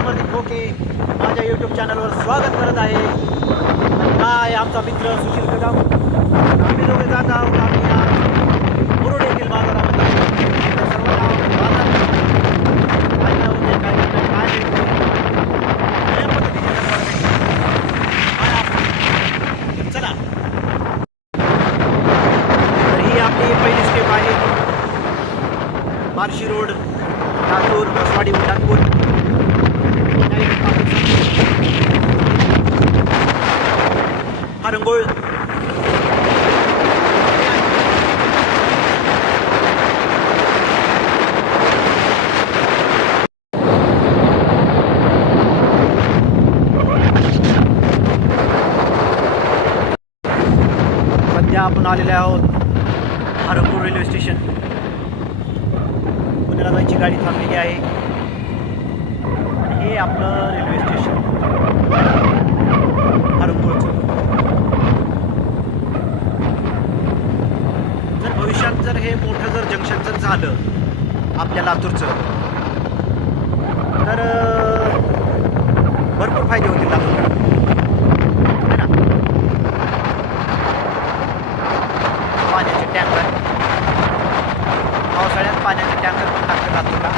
अमरदीप खोके माझ्या यूट्यूब चॅनलवर स्वागत करत आहे. हा आहे आमचा मित्र सुशील कदम. आम्ही दोघे जात आहोत. आम्ही आज मुरुड येथील बाजारामध्ये आपल्या सर्वांना बाजार काय होते काय नाही काय भेटते या पद्धतीचे काय असते. चला, तर ही आपली पहिली स्टेप आहे. बार्शी रोड, लातूर, बसवाडी, उड्डाणपूर. रंगोळ सध्या आपण आलेले आहोत हरंगोळ रेल्वे स्टेशन. पुण्याला जायची गाडी थांबलेली आहे. हे आपलं रेल्वे स्टेशन हरंगोळचं. भविष्यात जर हे मोठं जर जंक्शन जर झालं आपल्या लातूरचं तर भरपूर फायदे होतील लातूरला, है ना. पाण्याचे टँकर, पावसाळ्यात पाण्याचे टँकर पण लागतात लातूरला.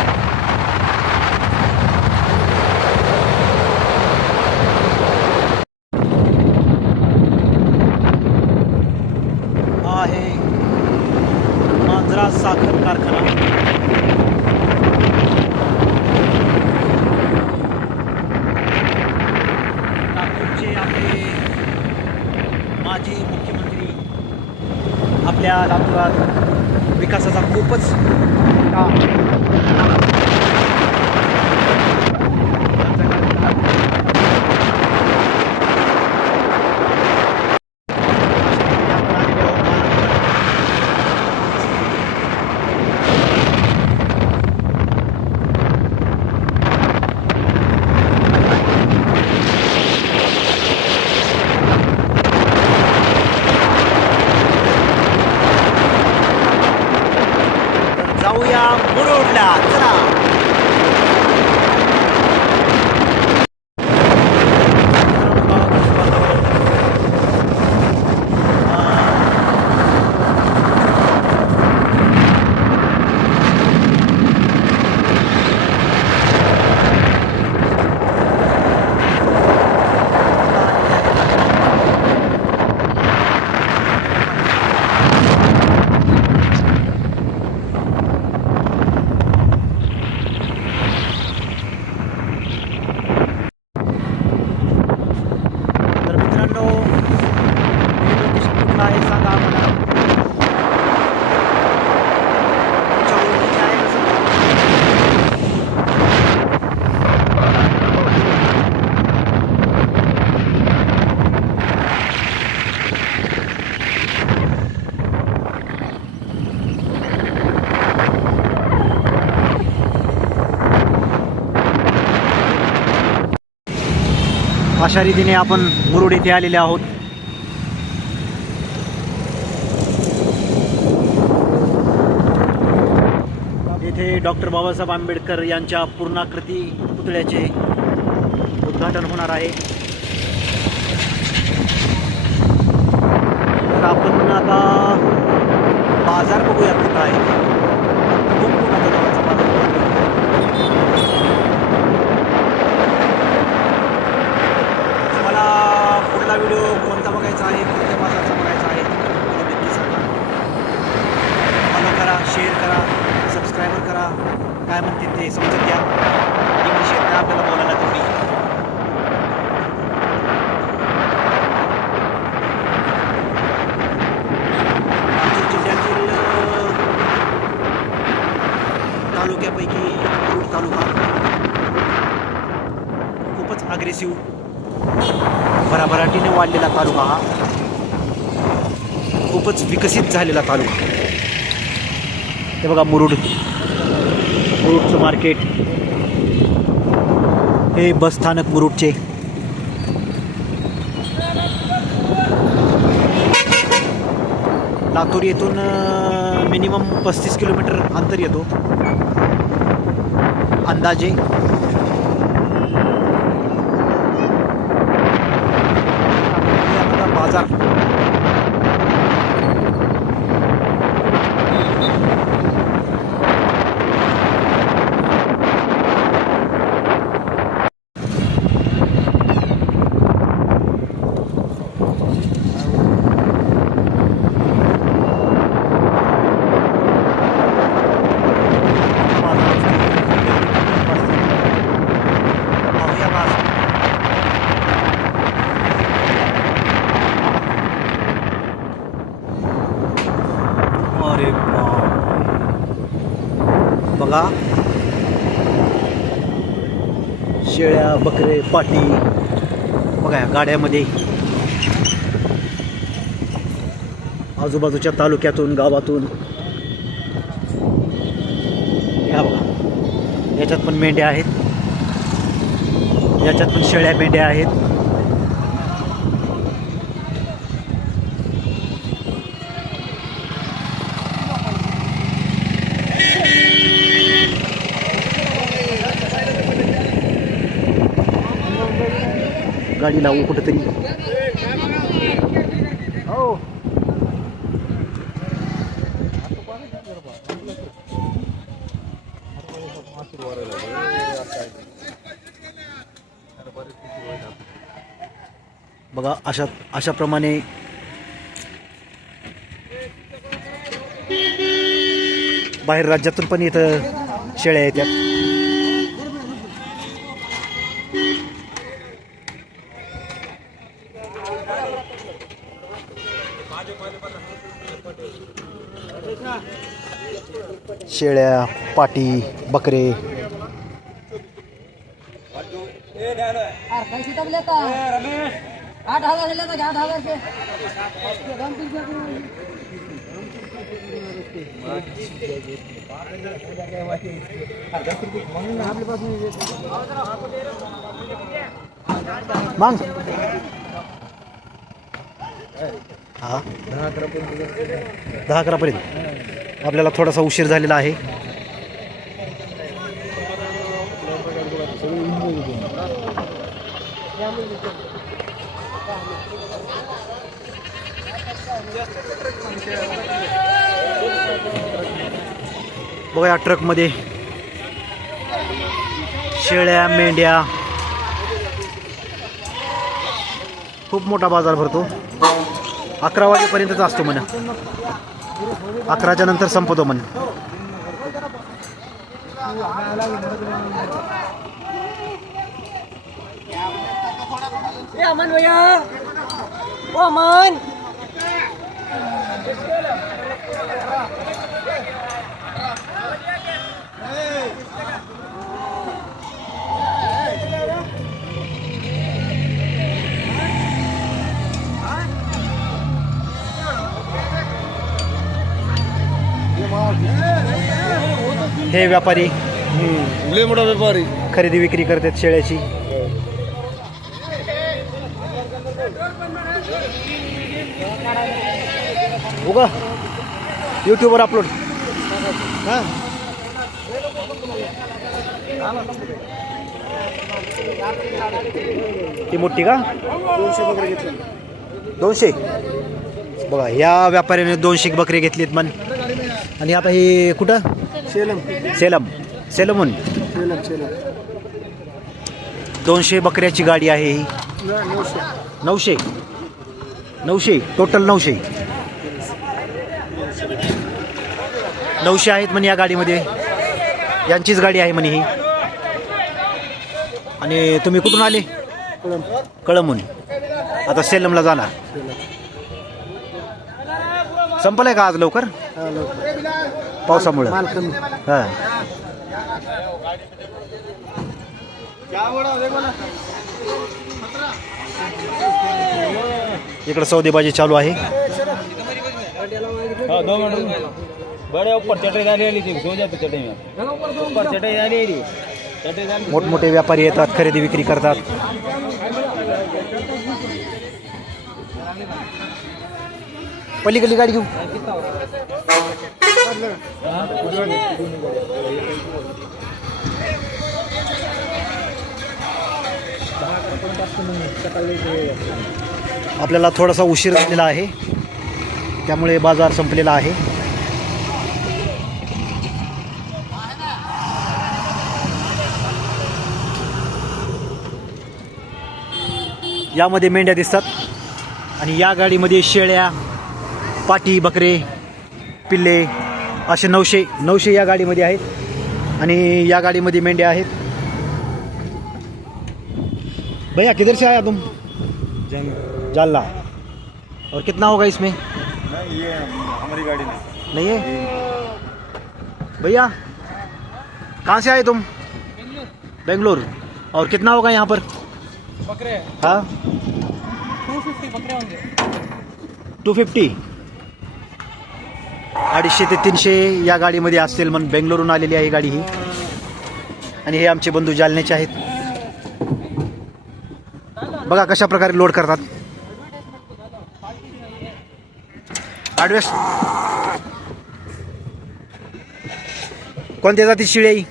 आहे मांजरा साखर कारखाना. नागपूरचे आपले माजी मुख्यमंत्री आपल्या लातूरात विकासाचा खूपच जाऊया मुरुडला. चला, अशा रीतीने आपण मुरुड येथे आलेले आहोत. येथे डॉक्टर बाबासाहेब आंबेडकर यांच्या पूर्णाकृती पुतळ्याचे उद्घाटन होणार आहे. तर आपण आता बाजार बघूया कुठं आहे. खूप मोठा गावाचा बाजार. पुढला व्हिडिओ कोणता बघायचा आहे, कोणत्या बाजाराचा बघायचा आहे ते नक्की सांगा. फॉलो करा, शेअर करा, सबस्क्राईबर करा. काय म्हणते ते समजून घ्या. इंग्लिश येत नाही आपल्याला बोलायला तुम्ही. लातूर जिल्ह्यातील तालुक्यापैकी मुरुड तालुका खूपच अग्रेसिव्ह भराभराटीने वाढलेला तालुका हा. खूपच विकसित झालेला तालुका. हे बघा मुरुडचं मार्केट. हे बस स्थानक मुरुडचे. लातूर येथून मिनिमम 35 किलोमीटर अंतर येतो अंदाजे. शेळ्या, बकरे, पाटी बघा या गाड्यामध्ये आजूबाजूच्या तालुक्यातून, गावातून. ह्या बघा, याच्यात पण मेंढ्या आहेत, याच्यात पण शेळ्या मेंढ्या आहेत. गाडी लावू कुठेतरी. हो बघा, अशाप्रमाणे बाहेर राज्यातून पण इथं शेळ्या येतात. शेळ्या, पाटी, बकरे. मग हा 10-11 पर्यंत. आपल्याला थोडासा उशीर झालेला आहे. बघा या ट्रकमध्ये शेळ्या, मेंढ्या. खूप मोठा बाजार भरतो. 11 वाजेपर्यंतच असतो म्हणा, 11च्या नंतर संपतो म्हणा. अमन भैया, ओ अमन. हे व्यापारी लय मोठा व्यापारी खरेदी विक्री करतात शेळ्याची. उगा यूट्यूबवर अपलोड. ती मोठी का? 200 बकरी घेतली. 200. बघा या व्यापाऱ्याने 200 बकरी घेतलीत मन. आणि आता हे कुठं? सेलम. सेलमहून 200 बकऱ्याची गाडी आहे ही. 900 टोटल 900 आहेत म्हणे या गाडीमध्ये. यांचीच गाडी आहे म्हणे ही. आणि तुम्ही कुठून आले? कळमहून. आता सेलमला जाणार. संपलाय का आज लवकर? पावसामुळे. हां, इकडं सौदेबाजी चालू आहे. मोठमोठे व्यापारी येतात, खरेदी विक्री करतात. पलीकडली गाडी घेऊ. आपल्याला थोडासा उशीर झालेला आहे, त्यामुळे बाजार संपलेला आहे. यामध्ये मेंढ्या दिसतात आणि या गाडीमध्ये शेळ्या, पाटी, बकरे, पिल्ले असे 900 या गाडीमध्ये आहेत. आणि या गाडीमध्ये मेंढ्या आहेत. भैया किधर से आया तुम? जालना. और कितना होगा इसमें? नहीं, ये हमारी गाड़ी नहीं है भैया. कहाँ से आए तुम? बेंगलोर. और कितना होगा यहाँ पर? बकरे हाँ 250 बकरे होंगे. 250. 250 ते 300 या गाडीमध्ये असतील. म्हणून बेंगलोरून आलेली आहे गाडी ही. आणि हे आमचे बंधू जालन्याचे आहेत. बघा कशा प्रकारे लोड करतात. ॲडवेस कोणत्या जाती शिळी आहे?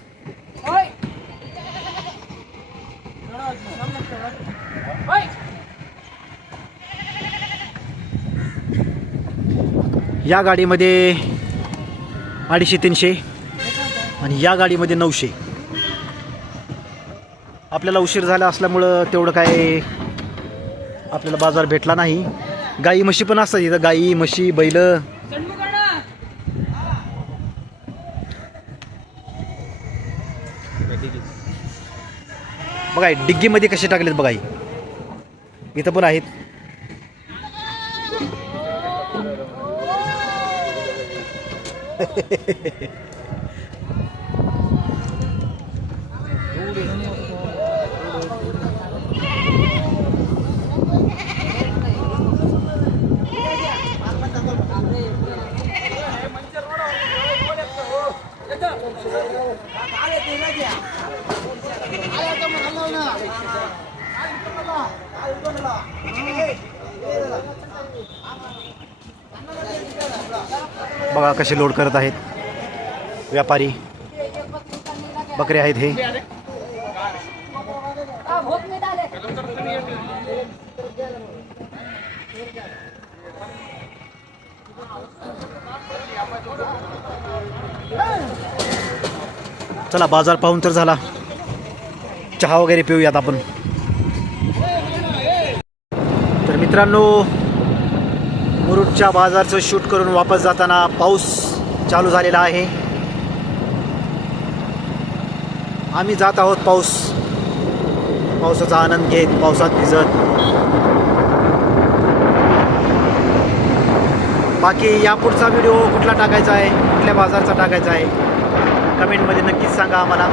या गाडीमध्ये 250-300 आणि या गाडीमध्ये 900. आपल्याला उशीर झाला असल्यामुळं तेवढं काय आपल्याला बाजार भेटला नाही. गाई म्हशी पण असतात इथं. गाई म्हशी बैल. बघा डिग्गीमध्ये कसे टाकलेत बघा. इथं पण आहेत. बघा कसे लोड करत आहेत व्यापारी. बकरे आहेत हे. चला बाजार पाहून तर झाला. चहा वगैरे पिऊयात आपण. तर मित्रांनो मुरुडच्या बाजारचं शूट करून वापस जाताना पाऊस चालू झालेला आहे. आम्ही जात आहोत पावसाचा आनंद घेत, पावसात भिजत. बाकी यापुढचा व्हिडिओ कुठला टाकायचा आहे, कुठल्या बाजारचा टाकायचा आहे कमेंटमध्ये नक्कीच सांगा आम्हाला.